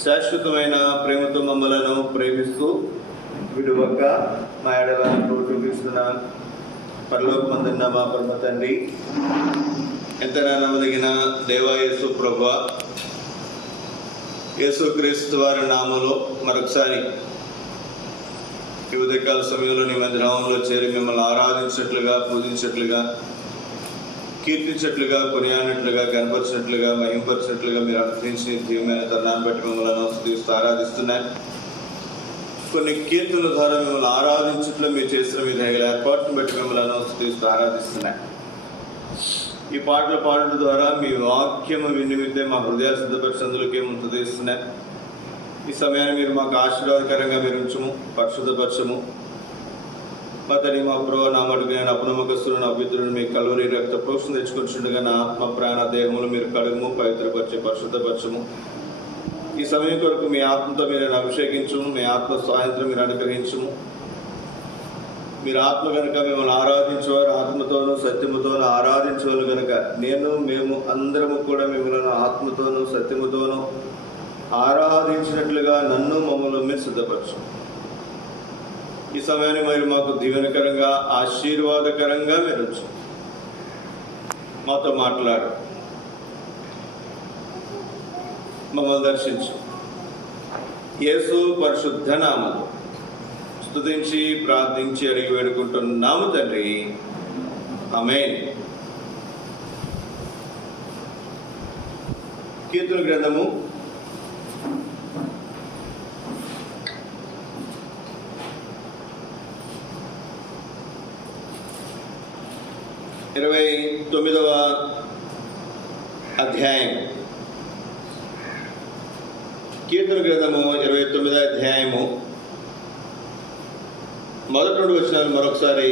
శాశ్వతమైన ప్రేమతో మమ్మలను ప్రేమిస్తూ విడువక మా ఎడలను చూపిస్తున్న పరలోకమందున్న మా పరమ తండ్రి, ఎంతైనా నమ్మదగిన దేవా యేసు ప్రభువా, యేసుక్రీస్తు వారి నామములో మరొకసారి ఈ ఉదయకాల సమయంలో నీ మందిరంలో చేరి మిమ్మల్ని ఆరాధించినట్లుగా, పూజించినట్లుగా, కీర్తించినట్లుగా, కొనియాడినట్లుగా, కనపరిచినట్లుగా, మహింపరిచినట్లుగా మీరు అనుగ్రహించిన తీవ్రమైన తరుణాన్ని బట్టి మిమ్మల్ని స్తుతిస్తూ ఆరాధిస్తున్నాను. కొన్ని కీర్తనల ద్వారా మిమ్మల్ని ఆరాధించట్లో మీరు చేసిన మీ దగ్గర ఏర్పాటును బట్టి మిమ్మల్ని స్తుతిస్తూ ఆరాధిస్తున్నాను. ఈ పాటలు పాడటం ద్వారా మీ వాక్యము వినిమితే మా హృదయాలు సిద్ధపరిచేందుకే ముందు తీస్తున్నాను. ఈ సమయాన్ని మీరు మాకు ఆశీర్వాదకరంగా మీరు ఉంచము, పరిశుద్ధపరచము. మా తల్లి, మా ప్రభు, నా మటుకు నేను అపనమ్మకస్తులు, నా అభ్యుతులను మీ కలువరి రక్త ప్రోక్షణ తెచ్చుకుంటుండగా నా ఆత్మ ప్రాణ దేహములు మీరు కడుగుము, పవిత్రపరచు, పరిశుద్ధపరచము. ఈ సమయం కొరకు మీ ఆత్మతో మీరు అభిషేకించము, మీ ఆత్మ సాయంత్రం మీరు అనుగ్రహించము. మీరు ఆత్మ కనుక మిమ్మల్ని ఆరాధించేవారు ఆత్మతోనూ సత్యముతోనూ ఆరాధించేవారు కనుక మేము అందరము కూడా మిమ్మల్ని ఆత్మతోనూ సత్యముతోనూ ఆరాధించినట్లుగా నన్ను మమ్మల్ని మీరు సిద్ధపరచు. ఈ సమయాన్ని మీరు మాకు దీవెనకరంగా, ఆశీర్వాదకరంగా మీరు ఉంచు. మాతో మాట్లాడు, మమ్మల్ని దర్శించు. యేసు పరిశుద్ధ నామములో స్తుతించి ప్రార్థించి అడిగి వేడుకుంటున్నాము తండ్రి, ఆమేన్. కీర్తన గ్రంథము 29వ అధ్యాయం. కీర్తన గ్రంథము 29వ అధ్యాయము మొదటి 2 వచనాలు మరొకసారి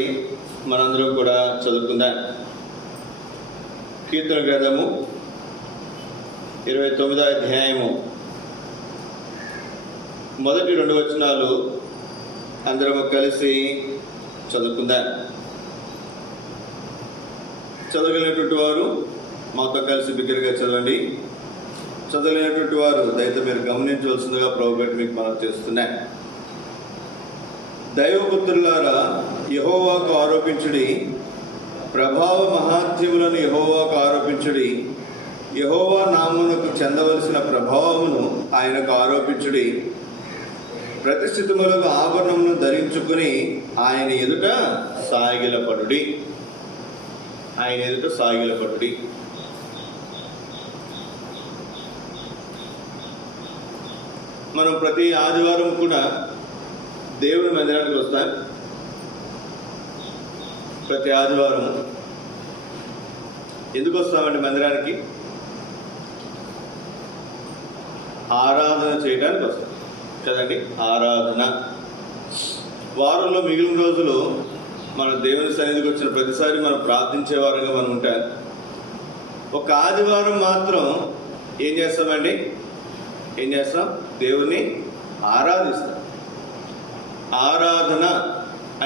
మనందరం కూడా చదువుకుందాం. కీర్తన గ్రంథము 29వ అధ్యాయము మొదటి 2 వచనాలు అందరము కలిసి చదువుకుందాం. చదవగలిగినటువంటి వారు మాతో కలిసి బిగ్గరగా చదవండి. చదవలేనటువంటి వారు దయతో మీరు గమనించవలసిందిగా ప్రభు పెట్టి మీకు మనం చేస్తున్నాయి. దైవపుత్రులారా, యెహోవాకు ఆరోపించుడి, ప్రభావ మహాత్యములను యెహోవాకు ఆరోపించుడి. యెహోవా నామమునకు చెందవలసిన ప్రభావమును ఆయనకు ఆరోపించుడి. ప్రతిష్ఠితములకు ఆభరణమును ధరించుకుని ఆయన ఎదుట సాగిలపడుడి. ఆయన ఎదుట సాగిలపడుడి. మనం ప్రతి ఆదివారం కూడా దేవుని మందిరానికి వస్తాం. ప్రతి ఆదివారం ఎందుకు వస్తామండి మందిరానికి? ఆరాధన చేయడానికి వస్తాం కదండి. ఆరాధన. వారంలో మిగిలిన రోజులు మన దేవుని సన్నిధికి వచ్చిన ప్రతిసారి మనం ప్రార్థించే వారంగా మనం ఉంటాం. ఒక ఆదివారం మాత్రం ఏం చేస్తామండి? ఏం చేస్తాం? దేవుని ఆరాధిస్తాం. ఆరాధన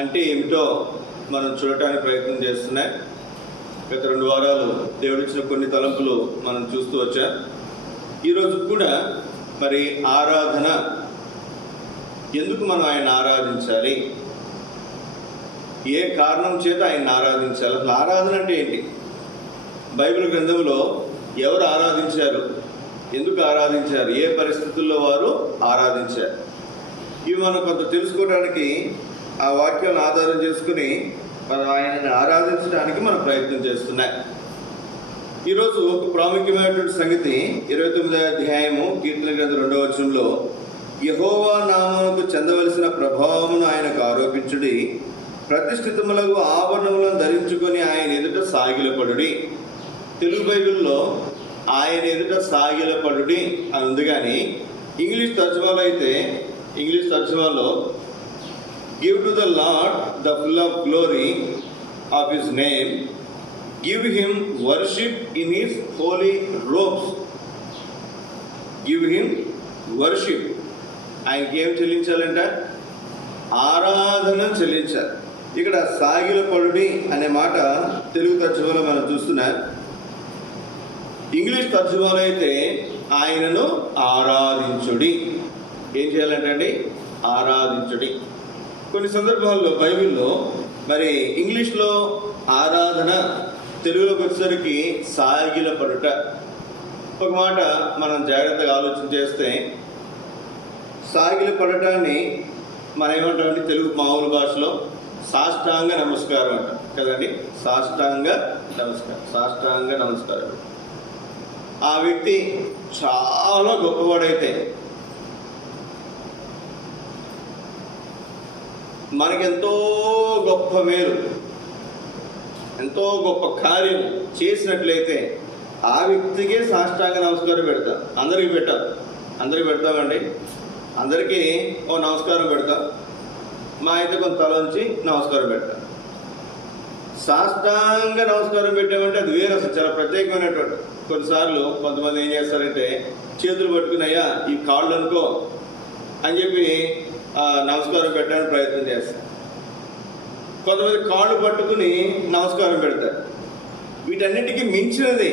అంటే ఏమిటో మనం చూడటానికి ప్రయత్నం చేస్తున్నాం. గత 2 వారాలు దేవుడిచ్చిన కొన్ని తలంపులు మనం చూస్తూ వచ్చాం. ఈరోజు కూడా మరి ఆరాధన, ఎందుకు మనం ఆయన ఆరాధించాలి, ఏ కారణం చేత ఆయన ఆరాధించాలి, అసలు ఆరాధన అంటే ఏంటి, బైబిల్ గ్రంథంలో ఎవరు ఆరాధించారు, ఎందుకు ఆరాధించారు, ఏ పరిస్థితుల్లో వారు ఆరాధించారు, ఇవి మనం కొంత తెలుసుకోవడానికి ఆ వాక్యాలను ఆధారం చేసుకుని మనం ఆయనని ఆరాధించడానికి మనం ప్రయత్నం చేస్తున్నాం. ఈరోజు ఒక ప్రాముఖ్యమైనటువంటి సంగతి 29వ అధ్యాయము కీర్తన గ్రంథం 2వ వచనంలో, యెహోవా నామమునకు చెందవలసిన ప్రభావమును ఆయనకు ఆరోపించుడి, ప్రతిష్ఠితములకు ఆభరణములను ధరించుకొని ఆయన ఎదుట సాగిలపడుడి. తెలుగు బైబిల్లో ఆయన ఎదుట సాగిలపడుడి అని ఉంది, కానీ ఇంగ్లీష్ తర్జుమాలో అయితే, ఇంగ్లీష్ తర్జుమాలో give to the Lord the full of glory of his name, give him worship in his holy robes. Give him worship. ఆయనకి ఏం చెల్లించాలంట? ఆరాధన చెల్లించాలి. ఇక్కడ సాగిలపడుడి అనే మాట తెలుగు తర్జుమాలో మనం చూస్తున్నాం. ఇంగ్లీష్ తర్జుమాలో అయితే ఆయనను ఆరాధించుడి. ఏం చేయాలంటే ఆరాధించుడి. కొన్ని సందర్భాల్లో బైబిల్లో మరి ఇంగ్లీష్లో ఆరాధన, తెలుగులోకి వచ్చేసరికి సాగిలపడుట. ఒక మాట మనం జాగ్రత్తగా ఆలోచన చేస్తే, సాగిలపడటాన్ని మనం ఏమంటామంటే తెలుగు మామూలు భాషలో సాష్టాంగ నమస్కారం అంటాం కదండి. సాష్టాంగ నమస్కారం. ఆ వ్యక్తి చాలా గొప్పవాడైతే మనకెంతో గొప్ప మేలు, ఎంతో గొప్ప కార్యం చేసినట్లయితే ఆ వ్యక్తికే సాష్టాంగ నమస్కారం పెడతాం. అందరికీ పెడతామండి. అందరికీ ఓ నమస్కారం పెడతాం. మా అయితే కొంత తల ఉంచి నమస్కారం పెడతాం. సాష్టాంగ నమస్కారం పెట్టామంటే అది వేరే, అసలు చాలా ప్రత్యేకమైనటువంటి. కొన్నిసార్లు కొంతమంది ఏం చేస్తారంటే చేతులు పట్టుకున్నాయా ఈ కాళ్ళు అనుకో అని చెప్పి నమస్కారం పెట్టడానికి ప్రయత్నం చేస్తారు. కొంతమంది కాళ్ళు పట్టుకుని నమస్కారం పెడతారు. వీటన్నిటికీ మించినది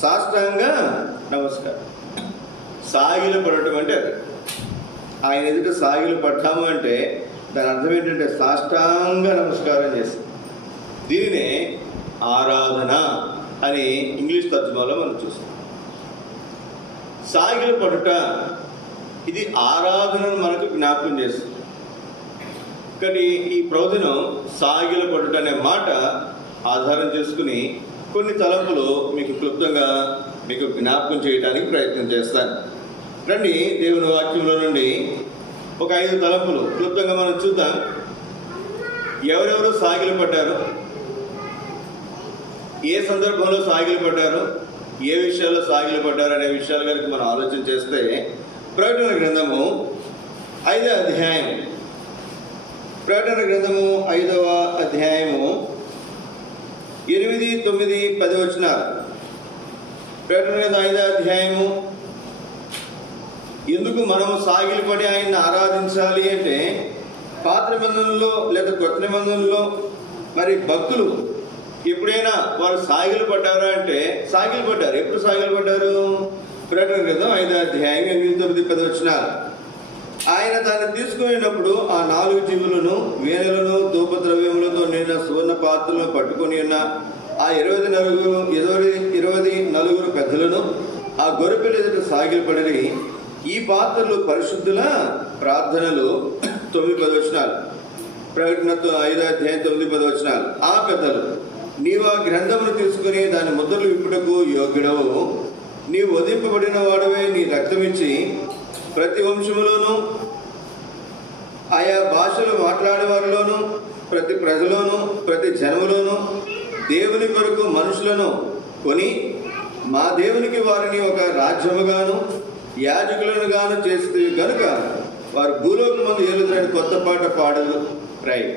సాష్టాంగ నమస్కారం. సాగిలు పడటం అంటే అది. ఆయన ఎదుట సాగిలు పడ్డాము అంటే దాని అర్థం ఏంటంటే సాష్టాంగ నమస్కారం చేస్తాం. దీనినే ఆరాధన అని ఇంగ్లీష్ తర్జుమాలో మనం చూస్తాం. సాగిలు పడుట ఇది ఆరాధనను మనకు జ్ఞాపకం చేస్తుంది. కానీ ఈ ప్రవచనం సాగిల పడుట అనే మాట ఆధారం చేసుకుని కొన్ని తలంపులు మీకు క్లుప్తంగా మీకు జ్ఞాపకం చేయడానికి ప్రయత్నం చేస్తాను. రండి, దేవుని వాక్యంలో నుండి ఒక 5 తలంపులు క్లుప్తంగా మనం చూద్దాం. ఎవరెవరు సాగిలు పడ్డారు, ఏ సందర్భంలో సాగిలు పడ్డారు, ఏ విషయాల్లో సాగిలు పడ్డారు అనే విషయాల గురించి మనం ఆలోచన చేస్తే, ప్రకటన గ్రంథము 5వ అధ్యాయం, ప్రకటన గ్రంథము 5వ అధ్యాయము 8, 9, 10 వచనాలు. ప్రకటన గ్రంథం 5వ అధ్యాయము. ఎందుకు మనము సాగిలు పడి ఆయన్ని ఆరాధించాలి అంటే, పాత నిబంధనలో లేదా కొత్త నిబంధనలో మరి భక్తులు ఎప్పుడైనా వారు సాగిలు పడ్డారా అంటే సాగిలు పడ్డారు. ఎప్పుడు సాగిలు పడ్డారు? ప్రకటన గ్రంథం 5వ అధ్యాయం 8, 9, 10 వచనాలు. ఆయన దాన్ని తీసుకునేటప్పుడు ఆ 4 జీవులను, వేణులను, ధూపద్రవ్యములతో నిండిన సువర్ణ పాత్రలను పట్టుకొని ఉన్న ఆ 24 పెద్దలను ఆ గొర్రెపిల్ల ఎదుట సాగిలపడి, ఈ పాత్రలు పరిశుద్ధుల ప్రార్థనలు. 9, 10 వచనాలు. ప్రకటన 5వ అధ్యాయం 9, 10 వచనాలు. ఆ పెద్దలు, నీవు ఆ గ్రంథమును తీసుకుని దాని ముద్రలు విప్పుటకు యోగ్యుడవు, నీవు వధింపబడిన వాడవే, నీ రక్తమిచ్చి ప్రతి వంశములోను, ఆయా భాషలు మాట్లాడే వారిలోను, ప్రతి ప్రజలోను, ప్రతి జనములోను దేవుని కొరకు మనుషులను కొని మా దేవునికి వారిని ఒక రాజ్యముగాను యాజకులను గాను చేస్తే గనుక వారు భూలోకమందు ఏలుతారని కొత్త పాట పాడదు. రైట్.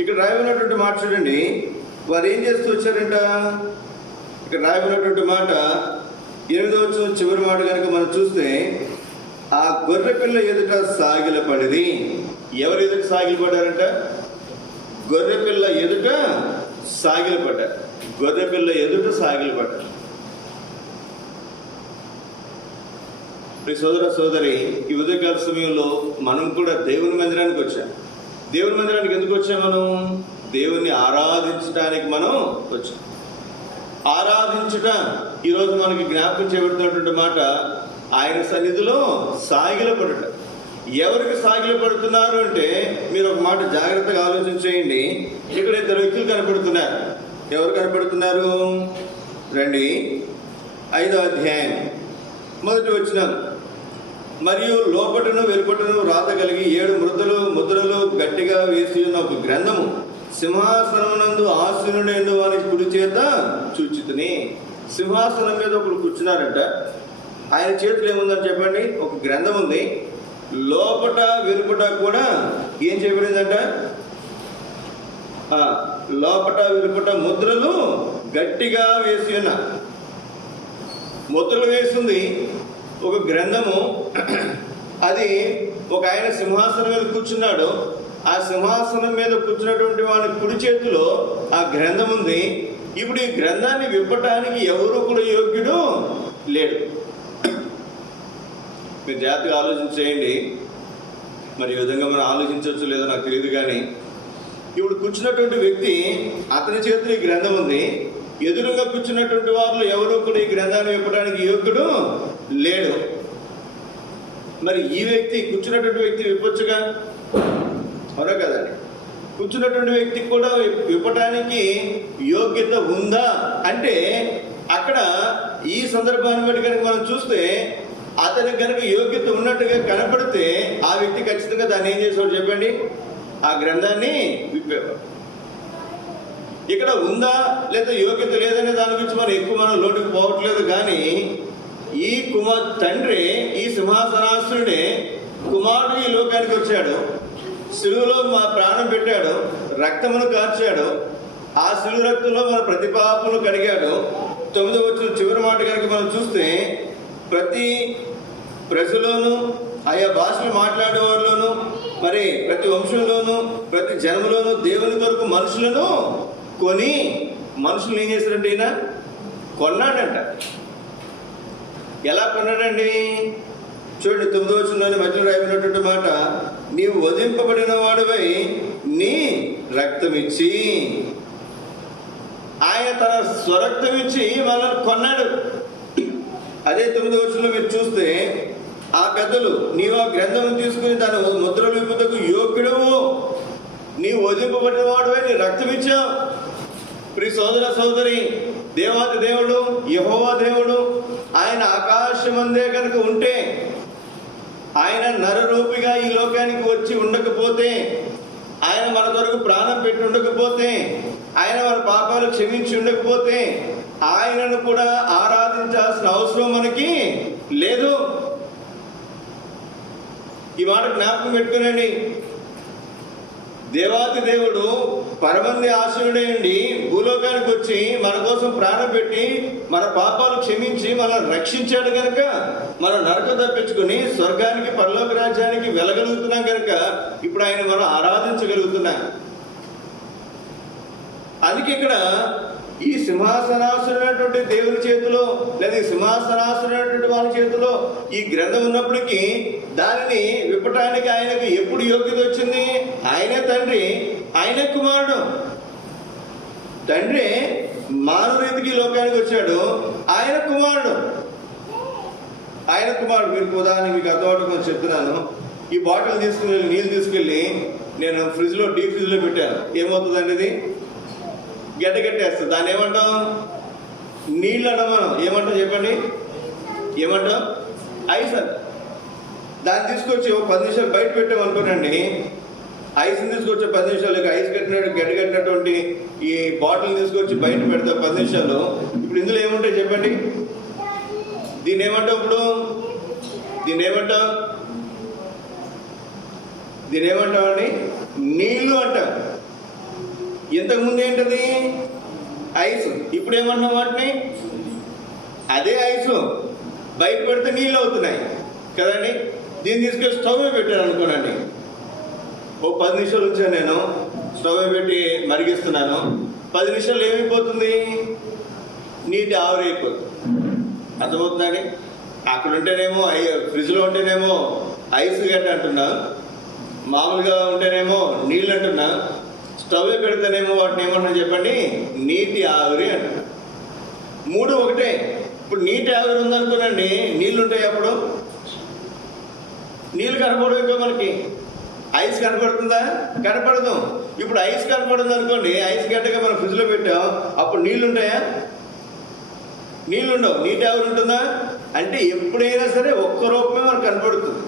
ఇక్కడ రాయబడినటువంటి మాట చూడండి. వారు ఏం చేస్తూ వచ్చారంట? ఇక్కడ రాయబడినటువంటి మాట 8వ వచనం చివరి మాట కనుక మనం చూస్తే, ఆ గొర్రె పిల్ల ఎదుట సాగిలపడిది. ఎవరు ఎదుట సాగిలపడ్డారంట? గొర్రె పిల్ల ఎదుట సాగిలపడ్డారు. గొర్రె పిల్ల ఎదుట సాగిలపడ్డారు. సోదర సోదరి, ఈ ఉదయకాల సమయంలో మనం కూడా దేవుని మందిరానికి వచ్చాం. దేవుని మందిరానికి ఎందుకు వచ్చాం? మనం దేవుణ్ణి ఆరాధించడానికి మనం వచ్చాం. ఆరాధించుట ఈరోజు మనకి జ్ఞాపకం చేయబడుతున్నటువంటి మాట, ఆయన సన్నిధిలో సాగిలపడుట. ఎవరికి సాగిలపడుతున్నారు అంటే, మీరు ఒక మాట జాగ్రత్తగా ఆలోచన చేయండి. ఇక్కడ 2 వ్యక్తులు కనపడుతున్నారు. ఎవరు కనపడుతున్నారు? రండి, 5వ అధ్యాయం 1వ వచనం. మరియు లోపటను వెలుపటను రాత కలిగి 7 ముద్రలు గట్టిగా వేసి ఉన్న ఒక గ్రంథము సింహాసనమునందు ఆసీనుడైన వారి కుడి చేత చూచితిని. సింహాసనం మీద ఒకరు కూర్చున్నారంట. ఆయన చేతులు ఏముందని చెప్పండి? ఒక గ్రంథం ఉంది. లోపట వెలుపట కూడా ఏం చేయబడిందంట? లోపట వెలుపట ముద్రలు గట్టిగా వేసి ఉన్న, ముద్రలు వేసింది ఒక గ్రంథము. అది ఒక ఆయన సింహాసనం మీద కూర్చున్నాడు. ఆ సింహాసనం మీద కూర్చున్నటువంటి వాడి కుడి చేతిలో ఆ గ్రంథం ఉంది. ఇప్పుడు ఈ గ్రంథాన్ని విప్పటానికి ఎవరు కూడా యోగ్యుడు లేడు. మీరు జాగ్రత్తగా ఆలోచించేయండి. మరి ఈ విధంగా మనం ఆలోచించవచ్చు లేదో నాకు తెలియదు, కానీ ఇప్పుడు కూర్చున్నటువంటి వ్యక్తి అతని చేతిలో ఈ గ్రంథం ఉంది. ఎదురుగా కూర్చున్నటువంటి వారిలో ఎవరు కూడా ఈ గ్రంథాన్ని విప్పడానికి యోగ్యుడు లేడు. మరి ఈ వ్యక్తి, కూర్చున్నటువంటి వ్యక్తి విప్పొచ్చుగా, అవునా కదండి? కూర్చున్నటువంటి వ్యక్తికి కూడా విప్పటానికి యోగ్యత ఉందా అంటే అక్కడ ఈ సందర్భాన్ని బట్టి కనుక మనం చూస్తే అతనికి కనుక యోగ్యత ఉన్నట్టుగా కనపడితే ఆ వ్యక్తి ఖచ్చితంగా దాన్ని ఏం చేసేవాడు చెప్పండి? ఆ గ్రంథాన్ని విప్పేవాడు. ఇక్కడ ఉందా లేదా యోగ్యత లేదనే దాని గురించి మనం లోటుకు పోవట్లేదు. కానీ ఈ తండ్రి, ఈ సింహాసనాసురుడే కుమారుడు ఈ లోకానికి వచ్చాడు, శిలువలో మా ప్రాణం పెట్టాడు, రక్తమును కార్చాడు, ఆ శిలువ రక్తంలో మన ప్రతి పాపమును కడిగాడు. 9వ వచనం చివరి మాట కనుక మనం చూస్తే ప్రతి ప్రజలోను, ఆయా భాషలు మాట్లాడే వారిలోను, మరి ప్రతి వంశంలోను, ప్రతి జన్మలోను దేవుని కొరకు మనుషులను కొని, మనుషులు ఏం చేశారంటే ఈయన కొన్నాడంట. ఎలా కొన్నాడండి? చూడండి 9వ వచనంలోని మధ్యలో రాయబడినటువంటి మాట, నీవు వధింపబడిన వాడివై నీ రక్తమిచ్చి, ఆయన తన స్వరక్తమిచ్చి మనల్ని కొన్నాడు. అదే 9వ వచనంలో మీరు చూస్తే ఆ పెద్దలు, నీవు ఆ గ్రంథం తీసుకుని దాని ముద్రలు విప్పుటకు యోగ్యుడవు, నీవు వధింపబడిన వాడివై నీ రక్తమిచ్చావు. ప్రియ సోదర సోదరి, దేవాది దేవుడు యెహోవా దేవుడు ఆయన ఆకాశమందే కనుక ఉంటే, ఆయన నరరూపిగా ఈ లోకానికి వచ్చి ఉండకపోతే, ఆయన మన కొరకు ప్రాణం పెట్టి ఉండకపోతే, ఆయన మన పాపాలు క్షమించి ఉండకపోతే ఆయనను కూడా ఆరాధించాల్సిన అవసరం మనకి లేదు. ఈ మాట జ్ఞాపకం పెట్టుకునండి. దేవాది దేవుడు పరమంది ఆశయుడేయండి భూలోకానికి వచ్చి మన కోసం ప్రాణం పెట్టి మన పాపాలు క్షమించి మనల్ని రక్షించాడు కనుక మనం నరకం తప్పించుకుని స్వర్గానికి, పరలోక రాజ్యానికి వెళ్ళగలుగుతున్నాం కనుక ఇప్పుడు ఆయన మనం ఆరాధించగలుగుతున్నాం. అందుకే ఇక్కడ ఈ సింహాసనాసురైనటువంటి దేవుని చేతిలో లేదా సింహాసనాసురైనటువంటి వారి చేతిలో ఈ గ్రంథం ఉన్నప్పటికీ దానిని విప్పటానికి ఆయనకు ఎప్పుడు యోగ్యత వచ్చింది? ఆయనే తండ్రి, ఆయనే కుమారుడు. తండ్రి మానవ రీతికి లోకానికి వచ్చాడు, ఆయన కుమారుడు. మీరు ఉదాహరణ మీకు అర్థమవడం కొంచెం చెప్తున్నాను. ఈ బాటిల్ తీసుకుని నీళ్ళు తీసుకెళ్ళి నేను డీప్ ఫ్రిడ్జ్లో పెట్టాను. ఏమవుతుందండి? ఇది గడ్డగట్టేస్తుంది. దాన్ని ఏమంటాం? నీళ్ళు అంటాం. మనం ఏమంటాం చెప్పండి? ఏమంటాం? ఐస్ అంట. దాన్ని తీసుకొచ్చి 10 నిమిషాలు బయట పెట్టాం అనుకోనండి, ఐస్ని తీసుకొచ్చి 10 నిమిషాలు ఐస్ గడ్డగట్టినటువంటి ఈ బాటిల్ తీసుకొచ్చి బయట పెడతాం 10 నిమిషాలు. ఇప్పుడు ఇందులో ఏముంటాయి చెప్పండి? దీన్ని ఏమంటాం? దీన్ని ఏమంటామండి? నీళ్ళు అంటాం. ఇంతకుముందు ఏంటది? ఐస్. ఇప్పుడు ఏమంటాం వాటిని? అదే ఐసు బయట పెడితే నీళ్ళు అవుతున్నాయి కదండి. దీన్ని తీసుకెళ్ళి స్టవ్ పెట్టాను అనుకోనండి, 10 నిమిషాలు ఉంచాను నేను, స్టవ్ పెట్టి మరిగిస్తున్నాను. 10 నిమిషాలు ఏమైపోతుంది? నీటి ఆవిరైపోతుంది. అర్థమవుతుందండి? అక్కడ ఉంటేనేమో ఫ్రిడ్జ్లో ఉంటేనేమో ఐస్ గడ్డ అంటున్నా, మామూలుగా ఉంటేనేమో నీళ్ళు అంటున్నా, స్టవ్ పెడితేనేమో వాటిని ఏమన్నా చెప్పండి? నీటి ఆవిరి అంటున్నా. 3 ఒకటే. ఇప్పుడు నీటి ఆవిరి ఉందనుకోనండి, నీళ్ళు ఉంటాయి. అప్పుడు నీళ్ళు కనపడవు. ఇంకా మనకి ఐస్ కనపడుతుందా? కనపడదు. ఇప్పుడు ఐస్ కనపడుతుంది అనుకోండి, ఐస్ గడ్డగా మనం ఫ్రిడ్జ్లో పెట్టాం, అప్పుడు నీళ్ళు ఉంటాయా? నీళ్ళు ఉండవు. నీటి ఆవిరి ఉంటుందా? అంటే ఎప్పుడైనా సరే ఒక్క రూపమే మనకు కనపడుతుంది,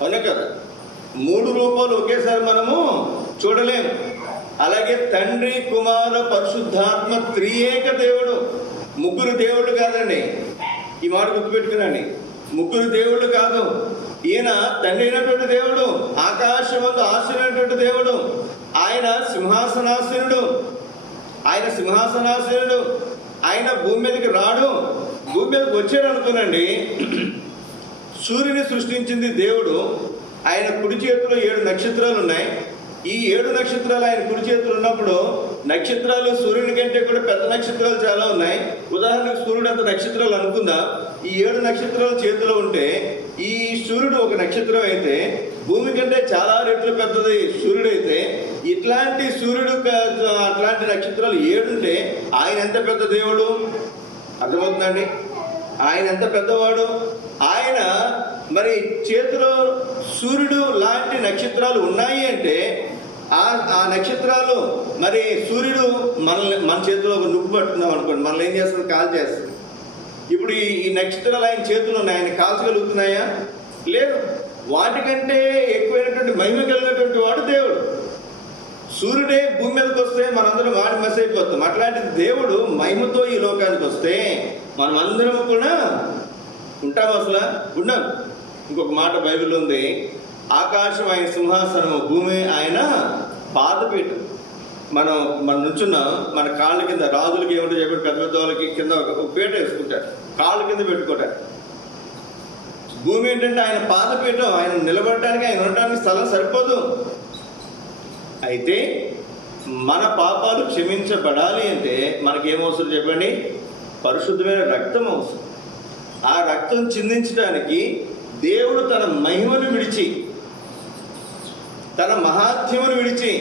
అవునా కదా? 3 రూపాలు ఒకేసారి మనము చూడలేము. అలాగే తండ్రి, కుమార, పరిశుద్ధాత్మ త్రియేక దేవుడు. 3 దేవుళ్ళు కాదండి. ఈ మాట గుర్తుపెట్టుకునండి. 3 దేవుళ్ళు కాదు. ఈయన తండ్రి అయినటువంటి దేవుడు, ఆకాశమందు ఆశీనటువంటి దేవుడు. ఆయన సింహాసనాసీనుడు. ఆయన భూమి మీదకి రాడు. భూమి మీదకి వచ్చాడు అనుకోనండి. సూర్యుని సృష్టించింది దేవుడు. ఆయన కుడి చేతిలో 7 నక్షత్రాలు ఉన్నాయి. ఈ 7 నక్షత్రాలు ఆయన కుడి చేతులు ఉన్నప్పుడు నక్షత్రాలు సూర్యుని కంటే కూడా పెద్ద నక్షత్రాలు చాలా ఉన్నాయి. ఉదాహరణకు సూర్యుడు అంత నక్షత్రాలు అనుకుందాం. ఈ 7 నక్షత్రాలు చేతిలో ఉంటే ఈ సూర్యుడు ఒక నక్షత్రం అయితే భూమి కంటే చాలా రెట్లు పెద్దది సూర్యుడు అయితే, ఇట్లాంటి సూర్యుడు అట్లాంటి నక్షత్రాలు 7 ఉంటే ఆయన ఎంత పెద్ద దేవుడు అర్థమవుతుందండి. ఆయన ఎంత పెద్దవాడు. ఆయన మరి చేతిలో సూర్యుడు లాంటి నక్షత్రాలు ఉన్నాయి అంటే ఆ నక్షత్రాలు మరి సూర్యుడు మన చేతిలో ఒక నువ్వు పట్టుకున్నాం అనుకోండి, మనల్ని ఏం చేస్తుంది? కాల్ చేస్తుంది. ఇప్పుడు ఈ నక్షత్రాలు ఆయన చేతులు ఉన్నాయి, ఆయన కాల్చగలుగుతున్నాయా? లేదు. వాటికంటే ఎక్కువైనటువంటి మహిమ కలిగినటువంటి వాడు దేవుడు. సూర్యుడే భూమి మీదకి వస్తే మనందరం వాడి మెస్ అయిపోతాం. అట్లాంటి దేవుడు మహిమతో ఈ లోకానికి వస్తే మనం అందరం కూడా ఉంటాం? అసలు ఉన్నాం. ఇంకొక మాట బైబిల్లో ఉంది, ఆకాశం ఆయన సింహాసనము, భూమి ఆయన పాదపీఠం. మనం నుంచున్నాం, మన కాళ్ళ కింద రాజులకి ఏమిటో చెప్పి పెద్ద పెద్ద వాళ్ళకి కింద ఒక పీట వేసుకుంటారు, కాళ్ళ కింద పెట్టుకుంటారు. భూమి ఏంటంటే ఆయన పాదపీఠం. ఆయన నిలబడటానికి, ఆయన ఉండటానికి స్థలం సరిపోదు. అయితే మన పాపాలు క్షమించబడాలి అంటే మనకేమవసరం చెప్పండి? పరిశుద్ధమైన రక్తం అవసరం. ఆ రక్తం చిందించడానికి దేవుడు తన మహిమను విడిచి, తన మహాత్మ్యమును విడిచి,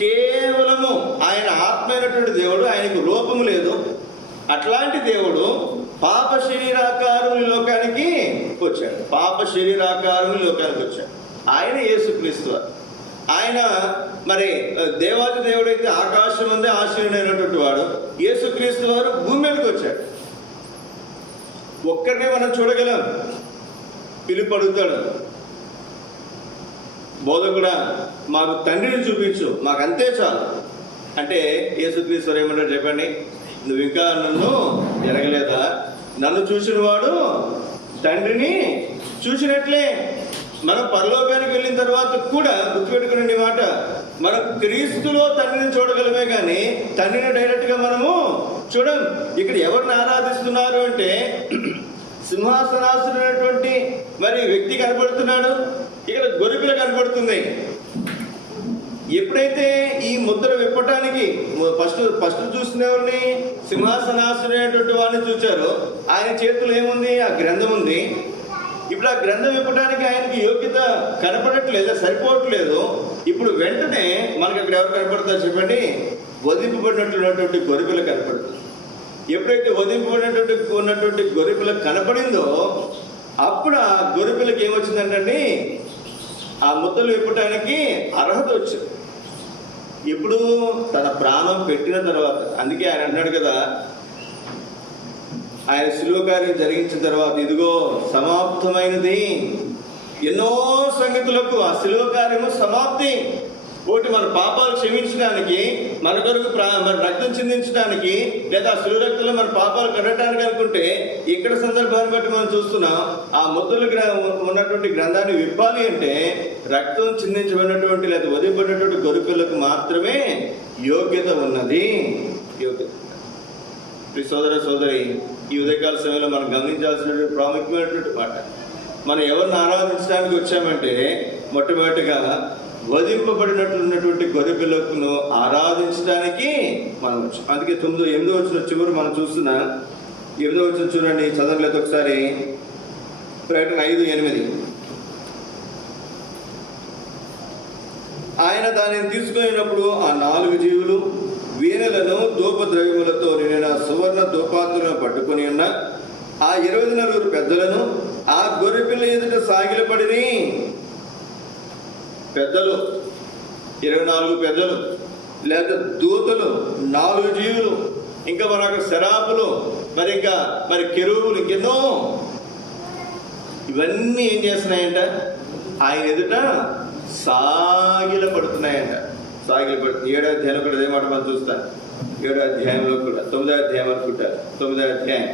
కేవలము ఆయన ఆత్మ అయినటువంటి దేవుడు, ఆయనకు రూపము లేదు. అట్లాంటి దేవుడు పాప శరీరాకారం లోకానికి వచ్చాడు. పాప శరీరాకారం లోకానికి వచ్చాడు. ఆయన యేసుక్రీస్తు. ఆయన మరి దేవాది దేవుడైతే ఆకాశం అందే ఆశ్రయుడైనటువంటి వాడు. యేసుక్రీస్తు వారు భూమి మీదకి వచ్చాడు. ఒక్కరినే మనం చూడగలం. పిలుపు అడుగుతాడు, బోధకుడా మాకు తండ్రిని చూపించు, మాకు అంతే చాలు అంటే యేసుక్రీస్తు వారు ఏమంటారు చెప్పండి? నువ్వు ఇంకా నన్ను ఎరగలేదా? నన్ను చూసిన వాడు తండ్రిని చూసినట్లే. మనం పరలోకానికి వెళ్ళిన తర్వాత కూడా గుర్తుపెట్టుకునే మాట, మనం క్రీస్తులో తండ్రిని చూడగలమే కానీ తండ్రిని డైరెక్ట్గా మనము చూడం. ఇక్కడ ఎవరిని ఆరాధిస్తున్నారు అంటే సింహాసనాసుడైనటువంటి మరి వ్యక్తి కనపడుతున్నాడు. ఇక్కడ గొర్రెపిల్ల కనపడుతుంది. ఎప్పుడైతే ఈ ముద్ర విప్పటానికి ఫస్ట్ చూసిన ఎవరిని? సింహాసనాసుడైనటువంటి వాడిని చూచారు. ఆయన చేతులు ఏముంది? ఆ గ్రంథం ఉంది. ఇప్పుడు ఆ గ్రంథం ఇవ్వడానికి ఆయనకి యోగ్యత కనపడట్లేదు, సరిపోవట్లేదు. ఇప్పుడు వెంటనే మనకు అక్కడ ఎవరు కనపడతారు చెప్పండి? వధింపబడినటువంటి గొర్రెపిల్ల కనపడుతుంది. ఎప్పుడైతే వధింపబడినటువంటి గొర్రెపిల్ల కనపడిందో అప్పుడు ఆ గొర్రెపిల్లకి ఏమొచ్చిందంటండి? ఆ ముద్దలు ఇవ్వటానికి అర్హత వచ్చింది. ఇప్పుడు తన ప్రాణం పెట్టిన తర్వాత. అందుకే ఆయన అన్నాడు కదా, ఆయన శిలువ కార్యం జరిగించిన తర్వాత ఇదిగో సమాప్తమైనది. ఎన్నో సంగతులకు ఆ శిలువ కార్యము సమాప్తి. ఒకటి మన పాపాలు క్షమించడానికి, మన కొరకు మన రక్తం చిందించడానికి, లేదా ఆ శిలువ రక్తంలో మన పాపాలు కట్టడానికి అనుకుంటే ఇక్కడ సందర్భాన్ని బట్టి మనం చూస్తున్నాం. ఆ ముద్దలు ఉన్నటువంటి గ్రంథాన్ని విప్పాలి అంటే రక్తం చిందించబడినటువంటి లేదా వదిలిపడినటువంటి గొర్రెపిల్లకు మాత్రమే యోగ్యత ఉన్నది. యోగ్యత. సోదర సోదరి, ఈ ఉదయకాల సమయంలో మనం గమనించాల్సినటువంటి ప్రాముఖ్యమైనటువంటి మాట, మనం ఎవరిని ఆరాధించడానికి వచ్చామంటే మొట్టమొదటిగా వధింపబడినట్లున్నటువంటి గొర్రెపిల్లను ఆరాధించడానికి మనం వచ్చాం. అందుకే 8వ వచనం చివరి మనం చూస్తున్నాం. 8వ వచనం చూడండి, చదవలేదు ఒకసారి. ప్రకటన 5:8. ఆయన దానిని తీసుకునేటప్పుడు ఆ 4 జీవులు వీణలను ధూపద్రవ్యములతో నిండిన సువర్ణ ధూపాత్రులను పట్టుకుని ఉన్న ఆ 24 పెద్దలను ఆ గొర్రెపిల్ల ఎదుట సాగిలపడిని. పెద్దలు 24 పెద్దలు, లేదా దూతలు 4 జీవులు, ఇంకా మనకు శరాపులు, మరి కెరూబులు, ఇంకెన్నో. ఇవన్నీ ఏం చేస్తున్నాయంట? ఆయన ఎదుట సాగిలపడుతున్నాయంట. సాగిలపడుతుంది. 7వ అధ్యాయంలో కూడా అదే మాట మనం చూస్తాం. 7వ అధ్యాయంలో కూడా 9వ అధ్యాయం అనుకుంటారు. 9వ అధ్యాయం.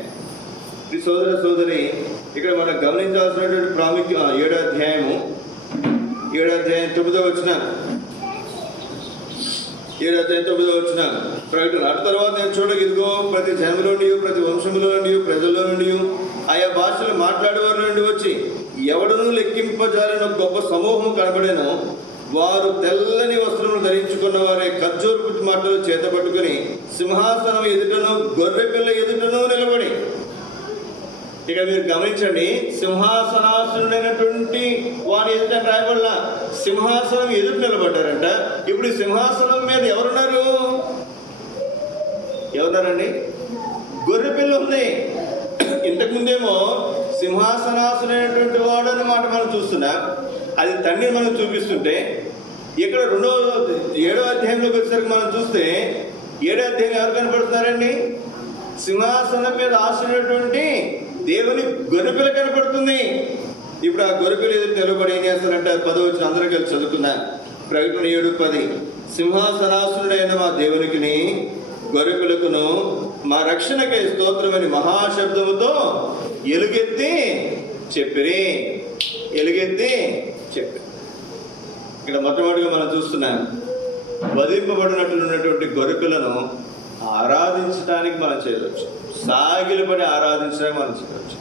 ఈ సోదర సోదరి, ఇక్కడ మనం గమనించాల్సినటువంటి ప్రాముఖ్యం 7వ అధ్యాయము 7వ అధ్యాయం 9వ వచనం. 7వ అధ్యాయం 9వ వచనం ప్రకటన. అటు తర్వాత నేను చూడగా ఇదిగో ప్రతి జనములో నుండి, ప్రతి వంశములో నుండి, ప్రజల్లో నుండి, ఆయా భాషలు మాట్లాడేవారి నుండి వచ్చి ఎవడనూ లెక్కింపజాలని గొప్ప సమూహం కనబడేను. వారు తెల్లని వస్త్రములు ధరించుకున్న వారే ఖర్జూరపు మాటలు చేతపట్టుకుని సింహాసనం ఎదుటను గొర్రెపిల్ల ఎదుటను నిలబడి. ఇక మీరు గమనించండి, సింహాసనాసుడైనటువంటి వారి ఎదుట రాయబడిన సింహాసనం ఎదుట నిలబడ్డారంట. ఇప్పుడు ఈ సింహాసనం మీద ఎవరున్నారండి? గొర్రెపిల్ల ఉంది. ఇంతకుముందేమో సింహాసనాసుడైనటువంటి వాడు అన్నమాట మనం చూస్తున్నాం. అది తండ్రిని మనం చూపిస్తుంటే, ఇక్కడ 7వ అధ్యాయంలోకి వచ్చేసరికి మనం చూస్తే 7వ అధ్యాయం ఎవరు కనపడుతున్నారండి? సింహాసనం మీద ఆశించినటువంటి దేవుని గొర్రెపిల్ల కనపడుతుంది. ఇప్పుడు ఆ గొర్రెపిల్ల ఎదురు నిలబడి ఏం చేస్తారంటే 10వ వచనం అందరూ కలిసి చదువుకున్నా. ప్రకటన 7:10 సింహాసనాసుడైన మా దేవునికిని గొర్రెపిల్లకును మా రక్షణకై స్తోత్రమని మహాశబ్దముతో ఎలుగెత్తి చెప్పిరి. ఇక్కడ మొట్టమొదటిగా మనం చూస్తున్నాం, వధింపబడినట్లున్నటువంటి గొర్రెపిల్లను ఆరాధించడానికి మనం చేయవచ్చు, సాగిలపడి ఆరాధించడానికి మనం చేయవచ్చు.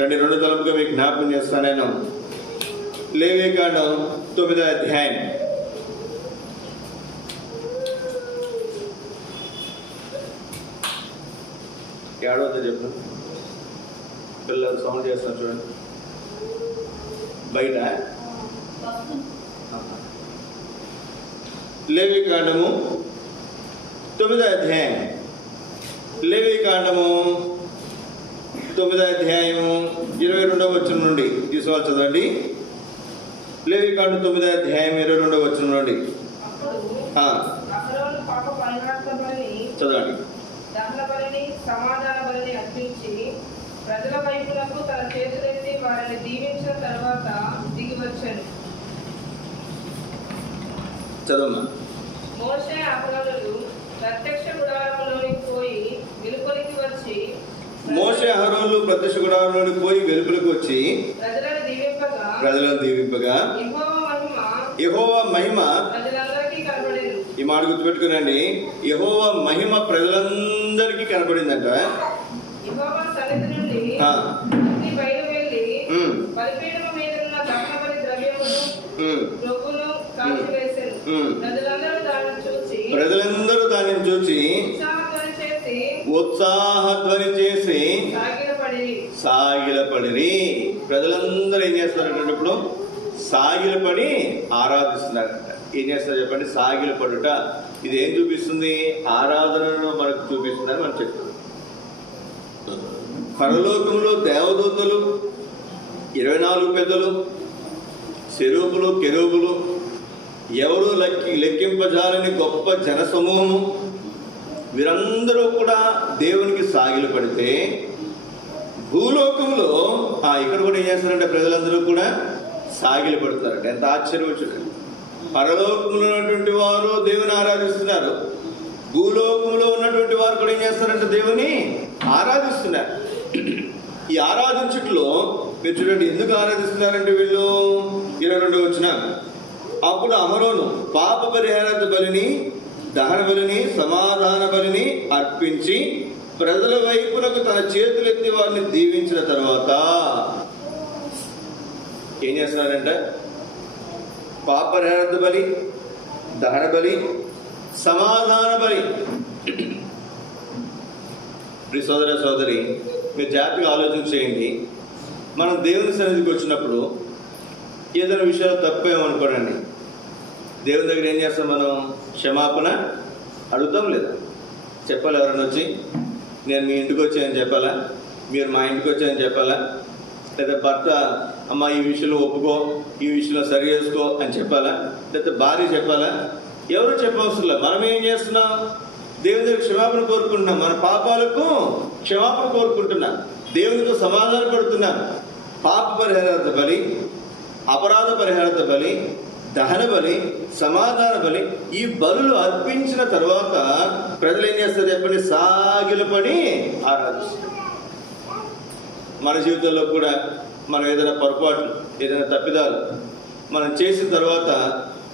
రండి, 2 తలుపుగా మీకు జ్ఞాపకం చేస్తాను. నేను లేవీకాండం 9వ అధ్యాయం 7వ చెప్పు. పిల్లలు సౌండ్ చేస్తాను చూడండి బయట. లేవీకాండము 9వ అధ్యాయం 22వ వచనం నుండి తీసుకోవాలి. చదవండి. లేవీకాండం 9వ అధ్యాయం 22వ వచనం నుండి చదవండి. సమాధాన బలిని అర్పించి ప్రజల వైపునకు తన చేతులెత్తి వారిని దీవించిన తర్వాత దిగి వచ్చాను. చదవమ్మా. మోషే అహరోనులు ప్రత్యక్ష గుడారములోనికి పోయి వెలుపలికి వచ్చి ప్రజలను దీవింపగా యెహోవా మహిమ ప్రజలందరికీ కనబడింది. ఈ మాట గుర్తుపెట్టుకునండి, యెహోవా మహిమ ప్రజలందరికీ కనబడిందంట. యెహోవా సన్నిధి నుండి అగ్ని బయలువెళ్ళి బలిపీఠము మీద ఉన్న దహనబలి ద్రవ్యమును రొమ్మును కాల్చివేసెను. ప్రజలందరూ దానిని చూచి ఉత్సాహధ్వని చేసి సాగిలపడిరి. ప్రజలందరూ ఏం చేస్తారంటే ఇప్పుడు సాగిలపడి ఆరాధిస్తున్నారంట. ఏం చేస్తారు చెప్పండి? సాగిలపడుట. ఇది ఏం చూపిస్తుంది? ఆరాధనను మనకు చూపిస్తుందని మనం చెప్తున్నాం. పరలోకంలో దేవదూతలు 24 పెద్దలు, శరూపులు, కెరూబులు, ఎవరు లెక్కింపజాలని గొప్ప జనసమూహము, వీరందరూ కూడా దేవునికి సాగిలు పడితే, భూలోకంలో ఇక్కడ కూడా ఏం చేస్తారంటే ప్రజలందరూ కూడా సాగిలు పడుతున్నారంట. ఎంత ఆశ్చర్యం చూడండి. పరలోకంలో ఉన్నటువంటి వారు దేవుని ఆరాధిస్తున్నారు, భూలోకంలో ఉన్నటువంటి వారు కూడా ఏం చేస్తారంటే దేవుని ఆరాధిస్తున్నారు. ఈ ఆరాధించుట్లో మీరు చూడండి, ఎందుకు ఆరాధిస్తున్నారంటే వీళ్ళు 22వ వచనం, అప్పుడు అహరోను పాప పరిహారార్థ బలిని, దహన బలిని, సమాధాన బలిని అర్పించి ప్రజల వైపునకు తన చేతులెత్తి వారిని దీవించిన తర్వాత ఏం చేస్తున్నారంటే పాప పరిహారార్థ బలి, దహన బలి, సమాధాన బలి. సోదర సోదరి, మీరు జాగ్రత్తగా ఆలోచన చేయండి. మనం దేవుని సన్నిధికి వచ్చినప్పుడు ఏదైనా విషయాలు తప్పేమనుకోనండి, దేవుని దగ్గర ఏం చేస్తాం? మనం క్షమాపణ అడుగుతాం లేదా? చెప్పాలి. ఎవరైనా వచ్చి నేను మీ ఇంటికి వచ్చానని చెప్పాలా? మీరు మా ఇంటికి వచ్చానని చెప్పాలా? లేదా భర్త అమ్మ ఈ విషయంలో ఒప్పుకో, ఈ విషయంలో సరి చేసుకో అని చెప్పాలా? లేదా భార్య చెప్పాలా? ఎవరు చెప్పవసరం లేదు. మనం ఏం చేస్తున్నాం? దేవుని దగ్గర క్షమాపణ కోరుకుంటున్నాం, మన పాపాలకు క్షమాపణ కోరుకుంటున్నాం, దేవునితో సమాధాన పడుతున్నాం. పాప పరిహారార్థ బలి, అపరాధ పరిహారార్థ బలి, దహన బలి, సమాధాన బలి, ఈ బలులు అర్పించిన తర్వాత ప్రజలు ఏం చేస్తారు చెప్పండి? సాగిలపడి ఆరాధిస్తారు. మన జీవితంలో కూడా మనం ఏదైనా పొరపాట్లు, ఏదైనా తప్పిదాలు మనం చేసిన తర్వాత,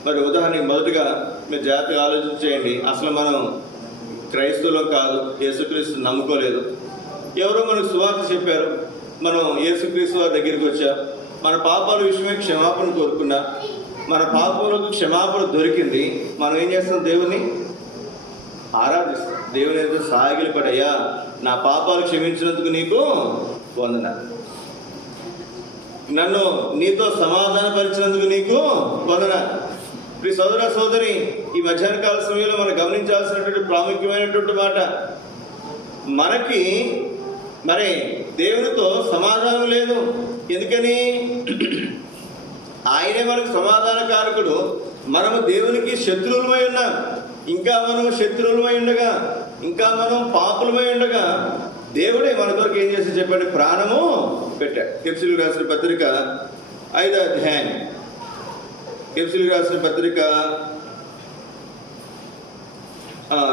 మరి ఉదాహరణకి మొదటిగా మీరు జాగ్రత్తగా ఆలోచన చేయండి. అసలు మనం క్రైస్తవులం కాదు, యేసుక్రీస్తు నమ్ముకోలేదు, ఎవరో మనకు సువార్త చెప్పారు, మనం యేసుక్రీస్తు వారి దగ్గరికి వచ్చా, మన పాపాల విషయమే క్షమాపణ కోరుకున్నా, మన పాపములకు క్షమాపణ దొరికింది. మనం ఏం చేస్తాం? దేవుని ఆరాధిస్తాం. దేవుని ఏదో సాగిలపడయ్యా, నా పాపాలు క్షమించినందుకు నీకు వందనాలు, నన్ను నీతో సమాధానపరిచినందుకు నీకు వందనాలు. ప్రియ సోదర సోదరి, ఈ మధ్యాహ్న కాల సమయంలో మనం గమనించాల్సినటువంటి ప్రాముఖ్యమైనటువంటి మాట, మనకి మరి దేవునితో సమాధానం లేదు. ఎందుకని? ఆయనే మనకు సమాధాన కారకుడు. మనము దేవునికి శత్రువులమై ఉన్నాం. ఇంకా మనం శత్రువులమై ఉండగా, ఇంకా మనం పాపులమై ఉండగా దేవుడే మన కొరకు ఏం చేసి చెప్పండి? ప్రాణము పెట్టాడు. ఎఫెసీయులకు రాసిన పత్రిక 5వ అధ్యాయం, ఎఫెసీయులకు రాసిన పత్రిక,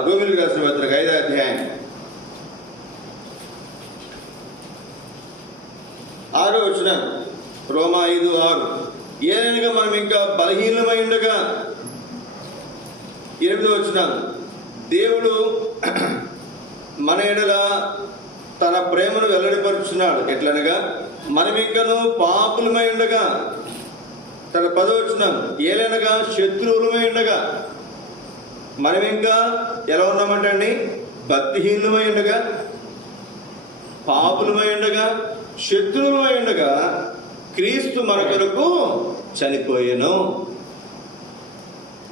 రోమీయులకు రాసిన పత్రిక 5వ అధ్యాయం 6వ వచనం, రోమా 5:6, ఏలైనగా మనం ఇంకా బలహీనమై ఉండగా, 8వ వచనం, దేవుడు మన ఎడల తన ప్రేమను వెల్లడిపరుచున్నాడు. ఎట్లనగా మనం ఇంకను పాపులమై ఉండగా, తన 10వ వచనం, ఏలైనగా శత్రువులమై ఉండగా, మనం ఇంకా ఎలా ఉన్నామంటే అండి? భక్తిహీనులమై ఉండగా, పాపులమై ఉండగా, శత్రువులమై ఉండగా క్రీస్తు మన కొరకు చనిపోయాను.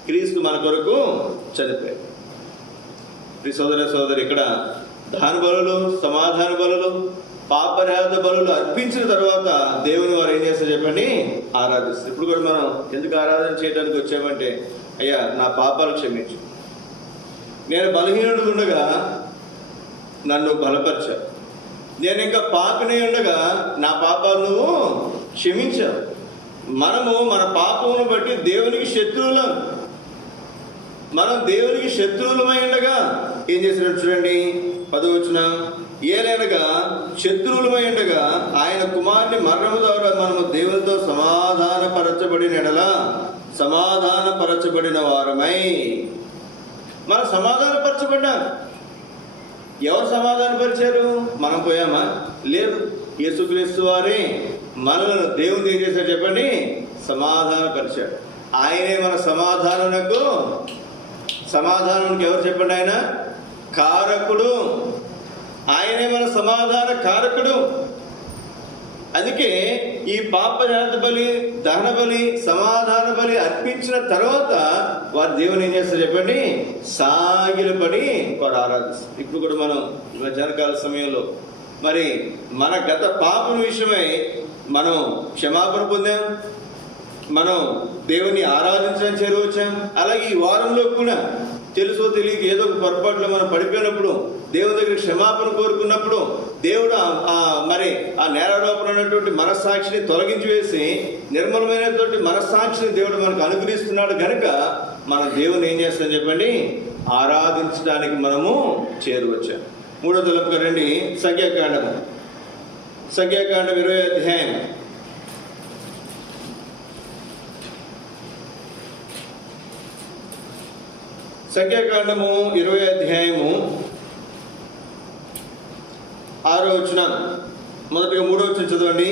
క్రీస్తు మన కొరకు చనిపోయాడు. ప్రియ సోదర సోదరి, ఇక్కడ దాన బలులు, సమాధాన బలులు, పాపరాధ బలులు అర్పించిన తర్వాత దేవుని వారు ఏం చేస్తారు చెప్పండి? ఆరాధిస్తారు. ఇప్పుడు కూడా మనం ఎందుకు ఆరాధన చేయడానికి వచ్చామంటే, అయ్యా నా పాపాలు క్షమించు, నేను బలహీనుడు ఉండగా నన్ను బలపరిచావు, నేను ఇంకా పాపినే ఉండగా నా పాపాలు నువ్వు క్షమించావు. మనము మన పాపమును బట్టి దేవునికి శత్రువులం. మనం దేవునికి శత్రువులమై ఉండగా ఏం చేసినట్టు చూడండి, 10వ వచనం, ఏలైనగా శత్రువులమై ఉండగా ఆయన కుమారుని మరణము ద్వారా మనము దేవునితో సమాధానపరచబడిన ఎడల సమాధానపరచబడిన వారమై. మనం సమాధానపరచబడ్డాం. ఎవరు సమాధానపరిచారు? మనం పోయామా? లేదు. యేసుక్రీస్తు వారే మనలను దేవుని ఏం చేశారు చెప్పండి? సమాధానపరిచాడు. ఆయనే మన సమాధానానికి ఎవరు చెప్పండి? ఆయన కారకుడు. ఆయనే మన సమాధాన కారకుడు. అందుకే ఈ పాపజాత బలి, దహన బలి, సమాధాన బలి అర్పించిన తర్వాత వారు దేవుని ఏం చేస్తారు చెప్పండి? సాగిలపడి వారు ఆరాధిస్తారు. ఇప్పుడు కూడా మనం మధ్యాహ్నకాల సమయంలో మరి మన గత పాపం విషయమై మనం క్షమాపణ పొందాం, మనం దేవుని ఆరాధించడం చేరువచ్చాం. అలాగే ఈ వారంలో కూడా తెలుసో తెలియక ఏదో ఒక పొరపాట్లో మనం పడిపోయినప్పుడు దేవుని దగ్గర క్షమాపణ కోరుకున్నప్పుడు దేవుడు మరి ఆ నేరారోపణ ఉన్నటువంటి మనస్సాక్షిని తొలగించి వేసి నిర్మలమైనటువంటి మనస్సాక్షిని దేవుడు మనకు అనుగ్రహిస్తున్నాడు కనుక మనం దేవుని ఏం చేస్తాం చెప్పండి? ఆరాధించడానికి మనము చేరువచ్చాం. 3వ తలంపుగా రండి, సంఖ్యాకాండం 20వ అధ్యాయం. సంఖ్యాకాండము 20వ అధ్యాయము 6వ వచనం, మొదటిగా 3వ వచనం చదవండి.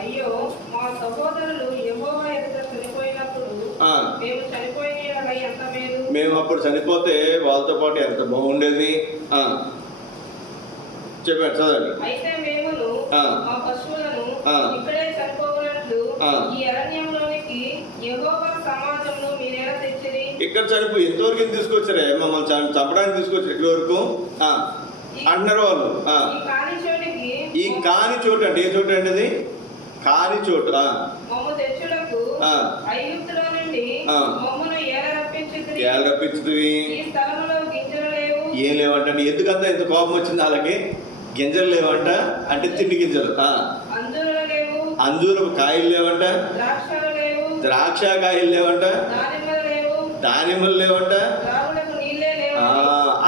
అయ్యో, మా సహోదరులు యెహోవా ఎదుట చనిపోయినప్పుడు మేము చనిపోయిన ఎంత మేలు. మేము అప్పుడు చనిపోతే వాళ్ళతో పాటు ఎంత బాగుండేది. చెప్పండి, చదవండి. అయితే మేమును మా పశువులను ఇక్కడే చనిపోయినట్లు ఈ అరణ్యంలోనికి యెహోవా సమాజంలో మీరెలా తెచ్చిరి? ఇక్కడ చనిపోయి ఎంతవరకు తీసుకొచ్చారే? మమ్మల్ని చంపడానికి తీసుకొచ్చారు. ఇక్కడి వరకు అంటున్నారు వాళ్ళు. ఈ కాని చోటు అంటే ఏ చోటు అండి? అది కాని చోటు. మమ్ము తెచ్చుటకు ఐగుప్తులో నుండి మమ్మును ఏల రప్పించుతుంది. ఈ స్థలములో గింజలు లేవు. ఏం లేవంట. ఎందుకంతా ఇంత కోపం వచ్చింది వాళ్ళకి? గింజలు లేవంట అంటే తిండి గింజలు. అంజూరలు లేవు. అంజూరపు కాయలు లేవంట. ద్రాక్షలు లేవు. ద్రాక్ష కాయలు లేవంట. దానిమ్మలు లేవు. దానిమ్మలు లేవంట. త్రాగుటకు నీళ్ళే లేవు.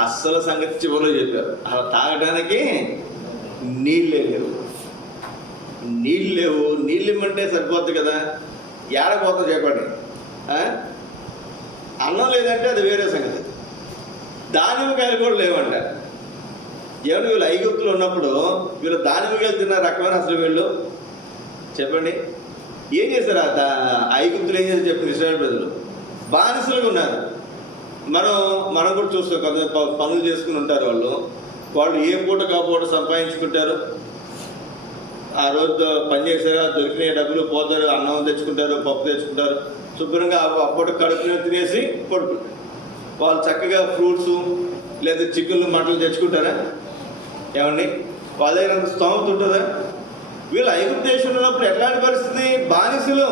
అస్సలు సంగతి చివరిలో చెప్పారు. అలా తాగడానికి నీళ్ళే లేవు. నీళ్ళు లేవు. నీళ్ళు ఇమ్మంటే సరిపోద్ది కదా, ఏడపోతుంది చెప్పండి. అన్నం లేదంటే అది వేరే సంగతి. దానిమ్మకాయలు కూడా లేవంట. ఏమన్నా వీళ్ళు ఐగుప్తులు ఉన్నప్పుడు వీళ్ళు దానిమ్మగా తిన్న రకమైన అసలు వీళ్ళు చెప్పండి ఏం చేశారు? ఐగుప్తులు ఏం చేశారు చెప్పండి. ఇశ్రాయేలు ప్రజలు బానిసలుగా ఉన్నారు. మనం కూడా చూస్తాం, కొంత పనులు చేసుకుని ఉంటారు వాళ్ళు ఏ పూట కాపూట సంపాదించుకుంటారు. ఆ రోజు పని చేశారా, దొరికిన డబ్బులు పోతారు, అన్నం తెచ్చుకుంటారు, పప్పు తెచ్చుకుంటారు, శుభ్రంగా ఆ పూట కడుపునే తినేసి పడుకుంటారు. వాళ్ళు చక్కగా ఫ్రూట్స్ లేదా చికెన్లు మటన్లు తెచ్చుకుంటారా? ఏమండి వాళ్ళ దగ్గర అంత స్తోమత ఉంటుందా? వీళ్ళు ఐగుప్తు దేశంలో ఉన్నప్పుడు ఎట్లాంటి పరిస్థితి? బానిసలు.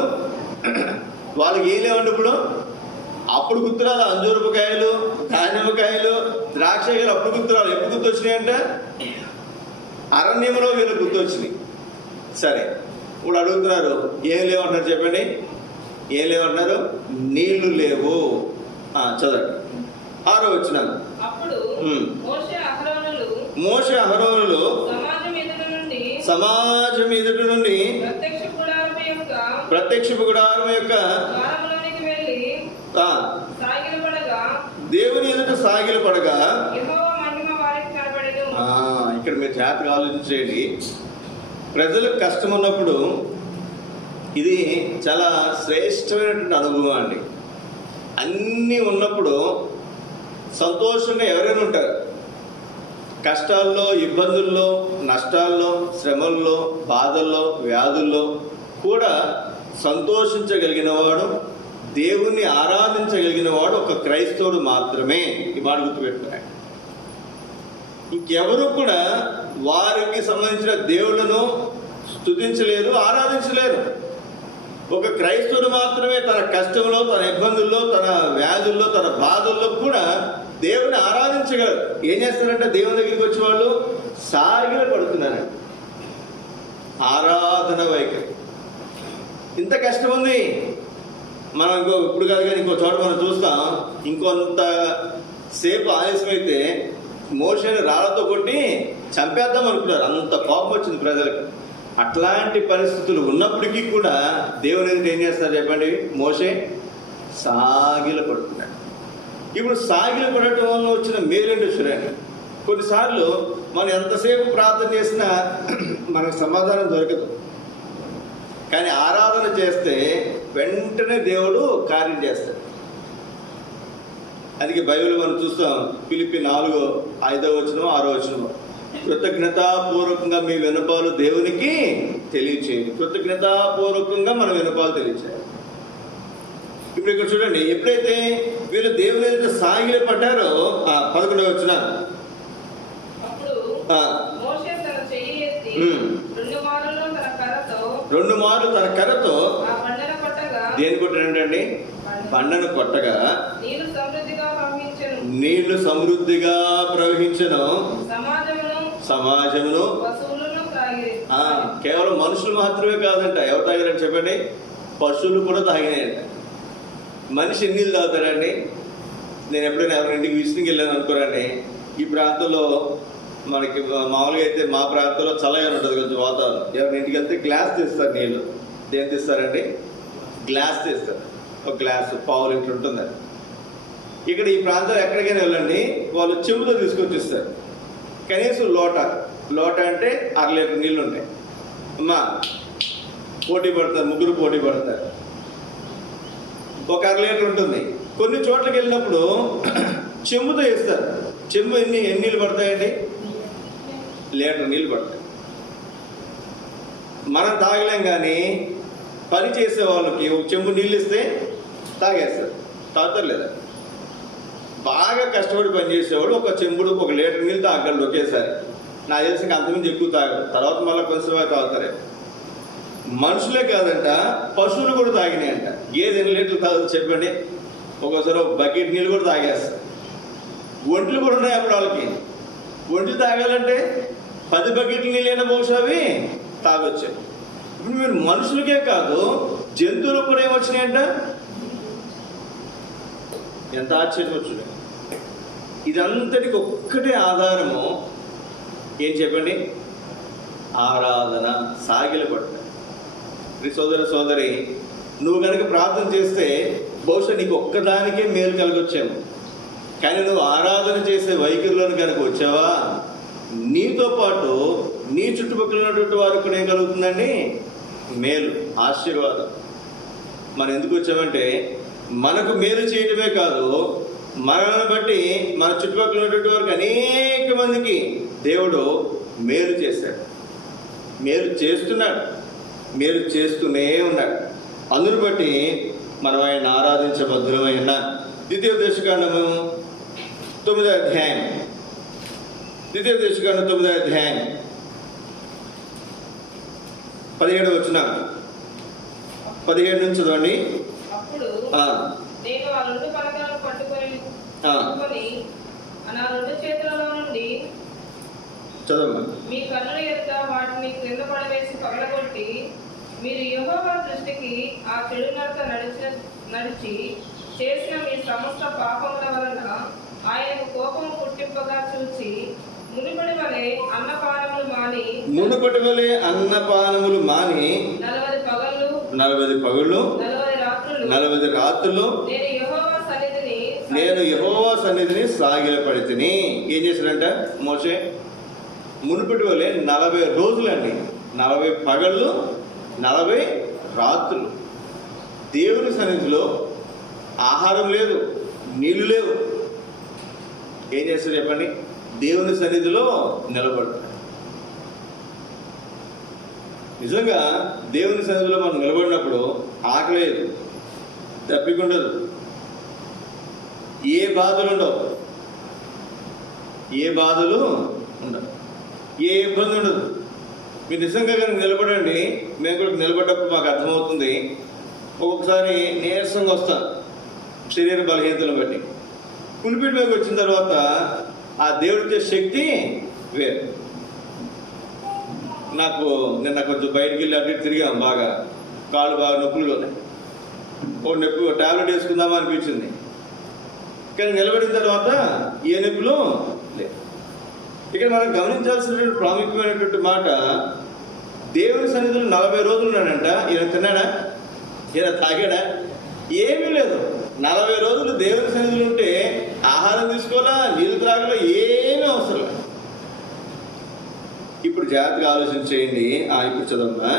వాళ్ళకి ఏం లేవండి ఇప్పుడు. అప్పుడు గుర్తురాలు అంజూరపుకాయలు, దానిమ్మకాయలు, ద్రాక్షకాయలు అప్పుడు గుర్తురాలు. ఎప్పుడు గుర్తొచ్చినాయంట? అరణ్యంలో వీళ్ళు గుర్తొచ్చినాయి. సరే, ఇప్పుడు అడుగుతున్నారు ఏం లేవంటున్నారు చెప్పండి. ఏం లేవంటున్నారు? నీళ్లు లేవు. చదవండి 6వ వచనం. అప్పుడు మోషే అహరోనులు సమాజం ఎదుటి నుండి ప్రత్యక్షపు గుడారం యొక్క దేవుని ఎదుట సాగిలపడగా ఇక్కడ మీరు జాగ్రత్తగా ఆలోచించేయండి. ప్రజలకు కష్టం ఉన్నప్పుడు ఇది చాలా శ్రేష్టమైనటువంటి అనుభవం అండి. అన్నీ ఉన్నప్పుడు సంతోషంగా ఎవరైనా ఉంటారు. కష్టాల్లో, ఇబ్బందుల్లో, నష్టాల్లో, శ్రమల్లో, బాధల్లో, వ్యాధుల్లో కూడా సంతోషించగలిగిన వాడు, దేవుణ్ణి ఆరాధించగలిగిన వాడు ఒక క్రైస్తవుడు మాత్రమే. ఈ మాట గుర్తుపెట్టుకున్నాడు. ఇంకెవరు కూడా వారికి సంబంధించిన దేవుళ్ళను స్తుతించలేరు, ఆరాధించలేరు. ఒక క్రైస్తవుడు మాత్రమే తన కష్టంలో, తన ఇబ్బందుల్లో, తన వ్యాధుల్లో, తన బాధల్లో కూడా దేవుని ఆరాధించగలరు. ఏం చేస్తారంటే దేవుని దగ్గరికి వచ్చే వాళ్ళు సాగిల పడుతున్నారు. ఆరాధన వైఖరి. ఇంత కష్టం ఉంది. మనం ఇప్పుడు కాదు కానీ ఇంకో చోట మనం చూస్తాం. ఇంకొంత సేపు ఆలస్యమైతే మోషేని రాళ్లతో కొట్టి చంపేద్దాం అనుకున్నారు. అంత కోపం వచ్చింది ప్రజలకు. అట్లాంటి పరిస్థితులు ఉన్నప్పటికీ కూడా దేవుని ఏం చేస్తారు చెప్పండి? మోషే సాగిల పడుతున్నాడు. ఇప్పుడు సాగిల పడటం వల్ల వచ్చిన మేలేంటో చూడండి. కొన్నిసార్లు మనం ఎంతసేపు ప్రార్థన చేసినా మనకు సమాధానం దొరకదు. కానీ ఆరాధన చేస్తే వెంటనే దేవుడు కార్యం చేస్తాడు. అందుకే బైబిల్ మనం చూస్తాం. ఫిలిప్పి 4:5 వచనం 6వ వచనం. కృతజ్ఞతాపూర్వకంగా మీ విన్నపాలు దేవునికి తెలియచేయండి. కృతజ్ఞతాపూర్వకంగా మన విన్నపాలు తెలియచేయాలి. ఇప్పుడు ఇక్కడ చూడండి, ఎప్పుడైతే వీళ్ళు దేవుని ఎదుట సాగిల పడ్డారో 11వ వచనం. రెండు మార్లు తన కర్రతో దేని కొట్టాడండి? బండను కొట్టగా నీళ్లు సమృద్ధిగా ప్రవహించను. సమాజమును కేవలం మనుషులు మాత్రమే కాదంట. ఎవరు తాగారంటే చెప్పండి? పశువులు కూడా తాగినాయంట. మనిషి ఎన్ని నీళ్ళు తాగుతారండి? నేను ఎప్పుడైనా ఎవరి ఇంటికి విసినికి వెళ్ళాను అనుకోరండి. ఈ ప్రాంతంలో మనకి మామూలుగా అయితే మా ప్రాంతంలో చల్లగా ఉంటుంది కొంచెం వాతావరణం. ఎవరి ఇంటికి వెళ్తే గ్లాస్ తీస్తారు నీళ్ళు. ఏం తీస్తారండి? గ్లాస్ తీస్తారు. ఒక గ్లాసు 1/2 లీటర్ ఉంటుందండి. ఇక్కడ ఈ ప్రాంతంలో ఎక్కడికైనా వెళ్ళండి, వాళ్ళు చెంబుతో తీసుకొచ్చి ఇస్తారు. కనీసం లోట అంటే 1/2 లీటర్ నీళ్ళు ఉంటాయి. అమ్మా పోటీ పడతారు, ముగ్గురు పోటీ పడతారు. ఒక 1/2 లీటర్ ఉంటుంది. కొన్ని చోట్లకి వెళ్ళినప్పుడు చెంబుతో వేస్తారు. చెంబు ఎన్ని నీళ్ళు పడతాయండి? లీటర్ నీళ్ళు పడతాయి. మనం తాగలేం. కానీ పని చేసే వాళ్ళకి ఒక చెంబు నీళ్ళు ఇస్తే తాగేస్తారు. తాగుతారు లేదా? బాగా కష్టపడి పనిచేసేవాడు ఒక చెంబుడు 1 లీటర్ నీళ్ళు తాగలడు ఒకేసారి. నాకు తెలిసి అంతకుమించి ఎక్కువ తాగడు. తర్వాత మళ్ళీ కొంచెం తాగుతారే. మనుషులే కాదంట, పశువులు కూడా తాగినాయంట. గేదె ఎన్ని లీటర్లు తాగుతుంది చెప్పండి? ఒక్కోసారి ఒక బకెట్ నీళ్ళు కూడా తాగేస్తారు. ఒంట్లు కూడా ఉన్నాయి అప్పుడు వాళ్ళకి. ఒంట్లు తాగాలంటే 10 బకెట్లు నీళ్ళైనా బహుశా అవి తాగొచ్చాయి. ఇప్పుడు మీరు మనుషులకే కాదు జంతువులకు కూడా ఏమొచ్చినాయంట? ఎంత ఆశ్చర్యం వచ్చింది. ఇదంతటికి ఒక్కటే ఆధారము ఏం చెప్పండి? ఆరాధన, సాగిల పట్ల. సోదరి నువ్వు కనుక ప్రార్థన చేస్తే బహుశా నీకు ఒక్కదానికే మేలు కలగొచ్చాము. కానీ నువ్వు ఆరాధన చేసే వైఖరిలోని కనుక వచ్చావా నీతో పాటు నీ చుట్టుపక్కల ఉన్నటువంటి వారికి కూడా ఏం కలుగుతుందండి? మేలు, ఆశీర్వాదం. మనం ఎందుకు వచ్చామంటే మనకు మేలు చేయడమే కాదు, మనల్ని బట్టి మన చుట్టుపక్కల ఉన్నటువంటి వారికి అనేక మందికి దేవుడు మేలు చేశాడు, మేలు చేస్తున్నాడు, మేలు చేస్తూనే ఉన్నాడు. అందును బట్టి మనం ఆయన ఆరాధించబద్ధులమైన ద్వితీయోపదేశకాండము 9వ అధ్యాయం, ద్వితీయోపదేశకాండం 9వ అధ్యాయం 17వ వచనం, 17 నుంచి చదవండి. అప్పుడు ఆ, నేను ఆ రెండు పలకలను పట్టుకొని నా రెండు చేతులలో నుండి చదవమ్మా. మీ కన్నుల ఎదుట వాటిని క్రింద పడవేసి పగలగొట్టి, మీరు యెహోవా దృష్టికి ఆ చెడు నడత నడిచి చేసిన మీ సమస్త పాపముల వలన ఆయనకు కోపము పుట్టింపగా చూచి మునుపటి వలె అన్నపానములు మాని 40 పగళ్ళు 40 పగళ్ళు 40 రాత్రులు నేను యెహోవా సన్నిధిని సాగిలపడితిని. ఏం చేశాడంట మోషే? మునుపటి వలె 40 రోజులండి, 40 పగళ్ళు 40 రాత్రులు దేవుని సన్నిధిలో ఆహారం లేదు, నీళ్లు లేవు. ఏం చేస్తారు చెప్పండి? దేవుని సన్నిధిలో నిలబడు. నిజంగా దేవుని సన్నిధిలో మనం నిలబడినప్పుడు ఆకలేదు, తప్పికుండదు, ఏ బాధలు ఉండవు, ఏ ఇబ్బంది ఉండదు. మీరు నిజంగా కానీ నిలబడండి. మేము కూడా నిలబడ్డప్పుడు మాకు అర్థమవుతుంది. ఒక్కొక్కసారి నీరసంగా వస్తాను శరీర బలహీనతలను బట్టి. కునిపీటి మీదకి వచ్చిన తర్వాత ఆ దేవుడిచ్చే శక్తి వేరు. నిన్న కొంచెం బయటికి వెళ్ళి అటు ఇటు తిరిగాం, బాగా కాళ్ళు బాగా నొప్పులుగా ఉన్నాయి. నొప్పి టాబ్లెట్ వేసుకుందామా అనిపించింది, కానీ నిలబడిన తర్వాత ఏ నొప్పులు లేదు. ఇక్కడ మనం గమనించాల్సినటువంటి ప్రాముఖ్యమైనటువంటి మాట, దేవుని సన్నిధిలో 40 రోజులు ఉన్నాడంట. ఈయన తిన్నాడా? ఈయన తాగాడా? ఏమీ లేదు. 40 రోజులు దేవుని సన్నిధిలో ఉంటే ఆహారం తీసుకోవాలా, నీళ్ళు త్రాగలా, ఏమీ అవసరం లేదు. ఇప్పుడు జాగ్రత్తగా ఆలోచన చేయండి. ఇప్పుడు చదవమ్మా.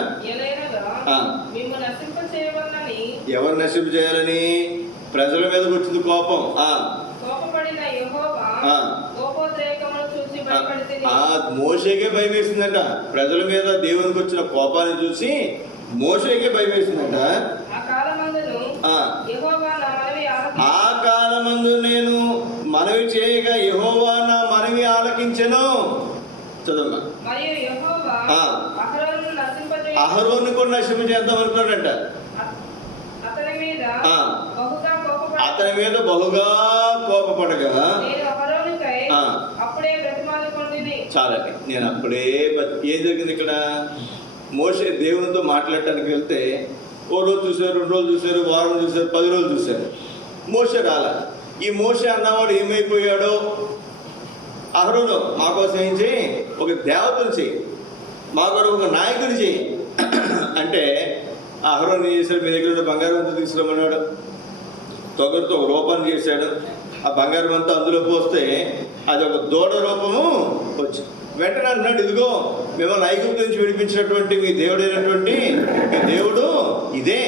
ఎవరు నశింప చేయాలని? ప్రజల మీదకి వచ్చింది కోపం. మోషేకే భయం వేసిందట. ప్రజల మీద దేవునికి వచ్చిన కోపాన్ని చూసి మోషేకే భయం వేసిందట. ఆ కాలమందు నేను మనవి చేయగా యెహోవా నా మనవి ఆలకించెను. చదవమ్మా. అహరోను కూడా నశింప చేద్దాం అనుకున్నాడంట. అతని మీద బహుగా కోపపడగా చాలండి. నేను అప్పుడే ఏం జరిగింది ఇక్కడ? మోషే దేవునితో మాట్లాడటానికి వెళ్తే ఓ రోజు చూశారు, 2 రోజులు చూశారు, వారం చూశారు, 10 రోజులు చూశారు. మోషే రాలా. ఈ మోషే అన్నవాడు ఏమైపోయాడో, అహరోను మా కోసం ఏం చేయి, ఒక దేవతను చేయి, మా కొరకు ఒక నాయకుని చేయి అంటే అహరోను ఏం చేశాడు? మీ దగ్గర ఉన్న బంగారం అంతా తీసుకురమ్మన్నాడు. తొగరుతో ఒక రూపాన్ని చేశాడు. ఆ బంగారం అంతా అందులో పోస్తే అది ఒక దూడ రూపము వచ్చింది. వెంటనే అంటున్నాడు, ఇదిగో మిమ్మల్ని ఐగుప్తు నుంచి విడిపించినటువంటి మీ దేవుడైనటువంటి మీ దేవుడు ఇదే.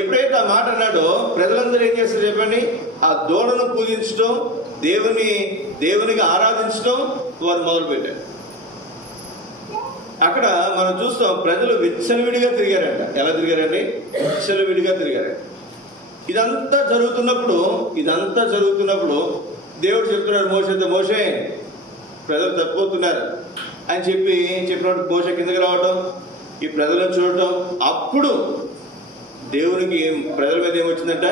ఎప్పుడైతే ఆ మాట అన్నాడో ప్రజలందరూ ఏం చేస్తారు చెప్పండి? ఆ దూడను పూజించడం, దేవునికి ఆరాధించడం వారు మొదలుపెట్టారు. అక్కడ మనం చూస్తాం, ప్రజలు విచ్చలవిడిగా తిరిగారంట. ఎలా తిరిగారండి? విచ్చలవిడిగా తిరిగారంట. ఇదంతా జరుగుతున్నప్పుడు దేవుడు చెప్తున్నాడు మోషేతో, మోషే ప్రజలు తప్పిపోతున్నారు అని చెప్పినప్పుడు మోషే కిందకి రావటం, ఈ ప్రజలను చూడటం. అప్పుడు దేవునికి ప్రజల మీద ఏమొచ్చిందంట?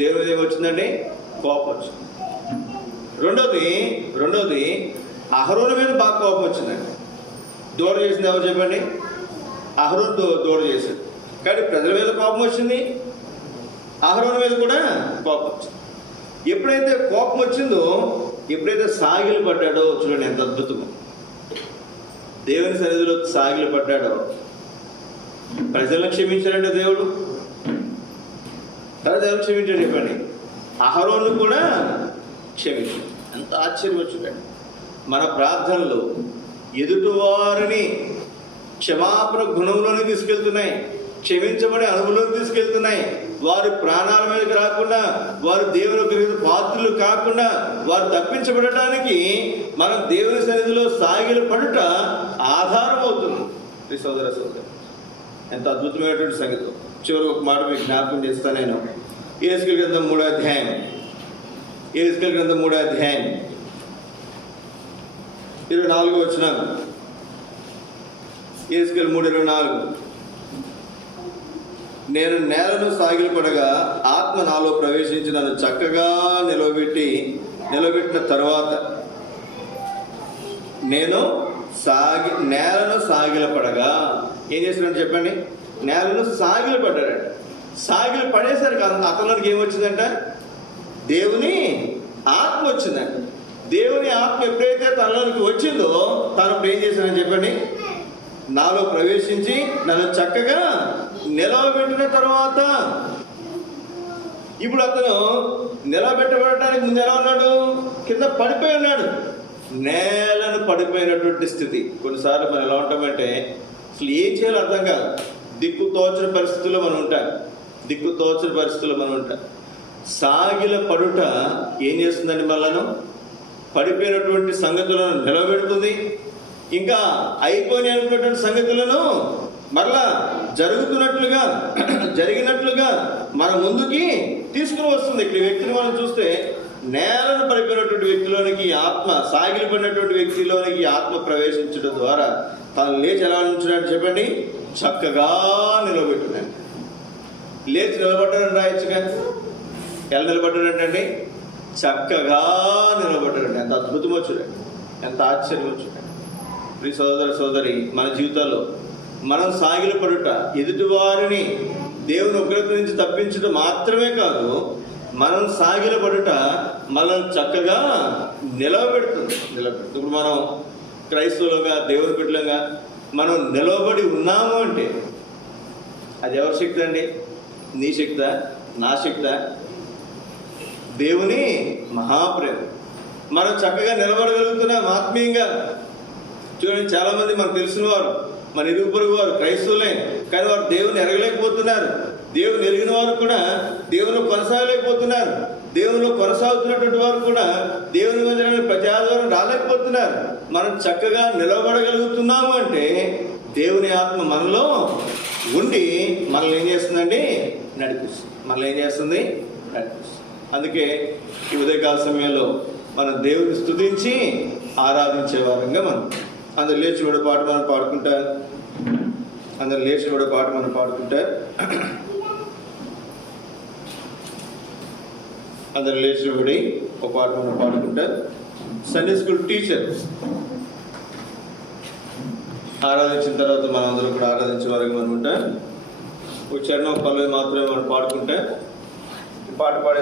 దేవుని మీద ఏమొచ్చిందండి? కోపం వచ్చింది. రెండోది అహరోను మీద బాగా కోపం వచ్చిందండి. దూడ చేసింది ఎవరు చెప్పండి? అహరోను దూడ చేసింది. కానీ ప్రజల మీద కోపం వచ్చింది, అహరోను మీద కూడా కోపం వచ్చింది. ఎప్పుడైతే కోపం వచ్చిందో, ఎప్పుడైతే సాగిలు పడ్డాడో, చూడండి ఎంత అద్భుతం. దేవుని సన్నిధిలో సాగిలు పడ్డాడో ప్రజలను క్షమించాడంటే దేవుడు. తర్వాత ఎవరు క్షమించాడు చెప్పండి? అహరోను కూడా క్షమించాడు. ఎంత ఆశ్చర్యం వచ్చిందండి. మన ప్రార్థనలు ఎదుటివారిని క్షమాపణ గుణంలోనే తీసుకెళ్తున్నాయి, క్షమించబడే అనుభవంలోకి తీసుకెళ్తున్నాయి. వారి ప్రాణాల మీదకి రాకుండా, వారు దేవుని పాత్రలు కాకుండా, వారు తప్పించబడటానికి మనం దేవుని సన్నిధిలో సాగిల పడుట ఆధారం అవుతుంది. ఈ సోదర సోదరు, ఎంత అద్భుతమైనటువంటి సంగతి. చివరికి ఒక మాట మీకు జ్ఞాపకం చేస్తాను నేను. యెహెజ్కేలు గ్రంథం 3వ అధ్యాయం, యెహెజ్కేలు గ్రంథం 3వ అధ్యాయం 24వ వచనం. యెహెజ్కేలు 3:24. నేను నేలను సాగిలపడగా ఆత్మ నాలో ప్రవేశించి నన్ను చక్కగా నిలబెట్టిన తరువాత నేను నేలను సాగిలపడగా ఏం చేస్తున్నాడు చెప్పండి? నేలను సాగిలపడ్డాడంట. సాగిలు పడేసరికి అతనికి ఏమొచ్చిందంట? దేవుని ఆత్మ వచ్చిందంట. దేవుని ఆత్మ ఎప్పుడైతే తనలోనికి వచ్చిందో తను ఇప్పుడు ఏం చేశానని చెప్పండి? నాలో ప్రవేశించి నన్ను చక్కగా నిలవబెట్టిన తర్వాత, ఇప్పుడు అతను నిలబెట్టబడటానికి ముందు ఎలా ఉన్నాడు? కింద పడిపోయి ఉన్నాడు. నేలను పడిపోయినటువంటి స్థితి. కొన్నిసార్లు మనం ఎలా ఉంటామంటే అసలు ఏం చేయాలో అర్థం కాదు. దిక్కు తోచని పరిస్థితుల్లో మనం ఉంటాం. సాగిల పడుట ఏం చేస్తుందండి? మనలను పడిపోయినటువంటి సంగతులను నిలబెడుతుంది. ఇంకా అయిపోయినటువంటి సంగతులను మరలా జరిగినట్లుగా మన ముందుకి తీసుకుని వస్తుంది. ఇక్కడ వ్యక్తిని మనం చూస్తే నేలను పడిపోయినటువంటి వ్యక్తిలోనికి ఆత్మ, సాగిలిపడినటువంటి వ్యక్తిలోనికి ఆత్మ ప్రవేశించడం ద్వారా తాను లేచి ఎలా ఉంటున్నాడు చెప్పండి? చక్కగా నిలబెట్టున్నాడు. లేచి నిలబడ్డాడని రాయొచ్చుగా. ఎలా నిలబడ్డాడంటే చక్కగా నిలబడ్డాడండి. ఎంత అద్భుతమో చూడండి, ఎంత ఆశ్చర్యమో చూడండి. ప్రియ సోదర సోదరి, మన జీవితాల్లో మనం సాగిలపడుట ఎదుటివారిని దేవుని ఉగ్రత నుంచి తప్పించడం మాత్రమే కాదు, మనం సాగిలపడుట మనల్ని చక్కగా నిలవబెడుతుంది. ఇప్పుడు మనం క్రైస్తవులుగా, దేవుని బిడ్డలుగా మనం నిలవబడి ఉన్నాము అంటే అది ఎవరి శక్తి అండి? నీ శక్తా? నా శక్తా? దేవుని మహాప్రేమ. మనం చక్కగా నిలబడగలుగుతున్నాం ఆత్మీయంగా. చూడండి, చాలా మంది మనకు తెలిసిన వారు, మన ఇరుగు పొరుగు వారు క్రైస్తవులే, కానీ వారు దేవుని ఎరగలేకపోతున్నారు. దేవుని ఎరిగిన వారు కూడా దేవుని కొనసాగలేకపోతున్నారు. దేవునిలో కొనసాగుతున్నటువంటి వారు కూడా దేవుని మందిరానికి ప్రతి ఆదివారం రాలేకపోతున్నారు. మనం చక్కగా నిలబడగలుగుతున్నాము అంటే దేవుని ఆత్మ మనలో ఉండి మనల్ని ఏం చేస్తుందండి? నడిపిస్తుంది. అందుకే ఈ ఉదయకాల సమయంలో మనం దేవుని స్తుతించి ఆరాధించే వారంగా మనం అందరు లేచి కూడా పాట మనం పాడుకుంటారు. అందరు లేచినబడి ఒక పాట మనం పాడుకుంటారు. సండే స్కూల్ టీచర్ ఆరాధించిన తర్వాత మనం అందరూ కూడా ఆరాధించే వారికి మనం ఉంటాం. ఒక చరణం పల్లవి మాత్రమే మనం పాడుకుంటే పాట పాడే